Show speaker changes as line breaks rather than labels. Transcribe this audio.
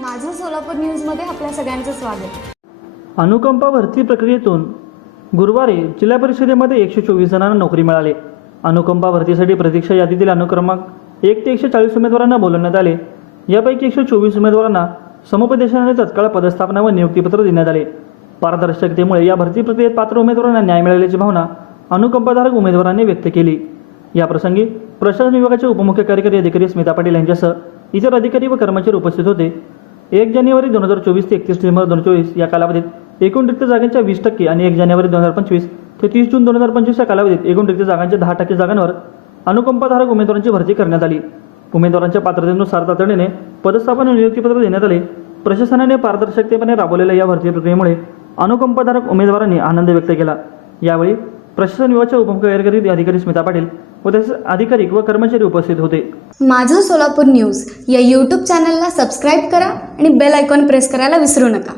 माझं सोलापूर न्यूजमध्ये आपल्या सगळ्यांचं स्वागत.
अनुकंपा भरती प्रक्रियेतून गुरुवारी जिल्हा परिषदेमध्ये एकशे चोवीस जणांना नोकरी मिळाली. अनुकंपा भरतीसाठी प्रतीक्षा यादीतील अनुक्रमांक एक ते एकशे चाळीस उमेदवारांना बोलवण्यात आले. यापैकी एकशे चोवीस उमेदवारांना समुपदेशनाने तत्काळ पदस्थापना व नियुक्तीपत्र देण्यात आले. पारदर्शकतेमुळे या भरती प्रक्रियेत पात्र उमेदवारांना न्याय मिळाल्याची भावना अनुकंपाधारक उमेदवारांनी व्यक्त केली. याप्रसंगी प्रशासन विभागाचे उपमुख्य कार्यकारी अधिकारी स्मिता पाटील यांच्यासह इतर अधिकारी व कर्मचारी उपस्थित होते. एक जानेवारी दोन हजार चोवीस ते एकतीस डिसेंबर दोन हजार चोवीस या कालावधीत एकूण रिक्त जागांच्या वीस टक्के आणि एक जानेवारी दोन हजार पंचवीस ते तीस जून दोन हजार पंचवीस या कालावधीत एकूण रिक्त जागांच्या दहा टक्के जागांवर अनुकंपाधारक उमेदवारांची भरती करण्यात आली. उमेदवारांच्या पात्रतेनुसार तातडीने पदस्थापन नियुक्तीपत्र देण्यात आले. प्रशासनाने पारदर्शकतेपणे राबवलेल्या या भरती प्रक्रियेमुळे अनुकंपाधारक उमेदवारांनी आनंद व्यक्त केला. यावेळी प्रशासन विभागाच्या उपमुख्य कार्यकारी अधिकारी स्मिता पाटील व त्याचे अधिकारी व कर्मचारी उपस्थित होते.
माझं सोलापूर न्यूज या यूट्यूब चॅनलला सबस्क्राईब करा आणि बेल आयकॉन प्रेस करायला विसरू नका.